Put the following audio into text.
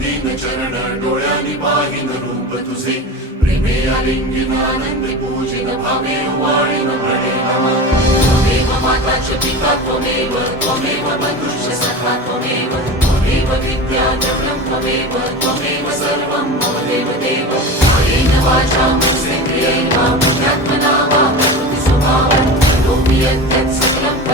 दीन चरण डोळ्यांनी पाहिन रूप तुझे प्रेमे आलिंगिन आनंद पूजिन भावे वाळीन म्हणे नमा त्वमेव माताच पिता त्वमेव त्वमेव बंधुश्च सखा त्वमेव त्वमेव विद्या द्रव्यं त्वमेव त्वमेव सर्वं मम देवदेव कायेन वाचा मनसेन्द्रियैर्वा बुद्ध्यात्मना वा प्रकृति स्वभावं करोमि यत् सकलं